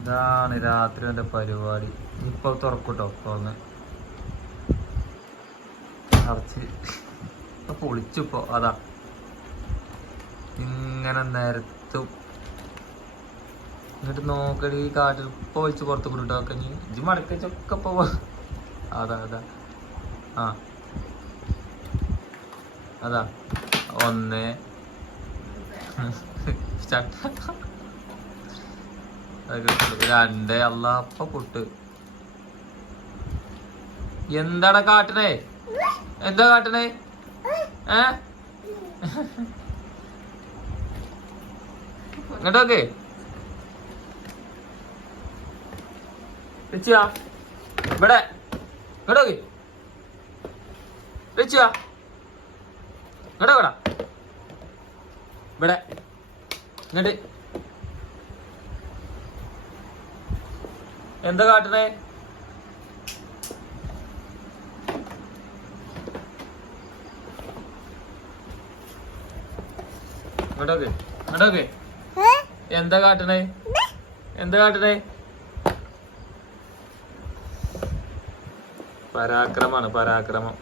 ഇതാണ് രാത്രി എൻ്റെ പരിപാടി. ഇപ്പൊ തുറക്കൂട്ടോ, തുറന്ന് അടച്ച് പൊളിച്ചിപ്പോ. അതാ ഇങ്ങനെ നിരത്തും. എന്നിട്ട് നോക്കടി ഈ കാട്ടിൽ ഇപ്പൊ വെച്ച് പുറത്ത് കൂടിട്ടോ കഞ്ഞി ഇജ്ജ് മടക്കൊക്കെ പോ. അതാ അതാ ആ അതാ 1 2 അല്ല അപ്പ പൊട്ട്. എന്താടാ കാട്ടണേ? എന്താ കാട്ടണേ? ഇങ്ങോട്ടോക്കെ റിച്ചിയാ ഇവിടെ ഇങ്ങോട്ടോക്കെ റിച്ചിയാ ഇങ്ങോട്ടോ ഇവിടെ ഇവിടെ ഇങ്ങോട്ട്. എന്താ കാട്ടണേ? ഇങ്ങോട്ടോക്കെ ഇങ്ങോട്ടോക്കെ. എന്താ കാട്ടണേ? എന്താ കാട്ടണേ? പരാക്രമാണ് പരാക്രമം.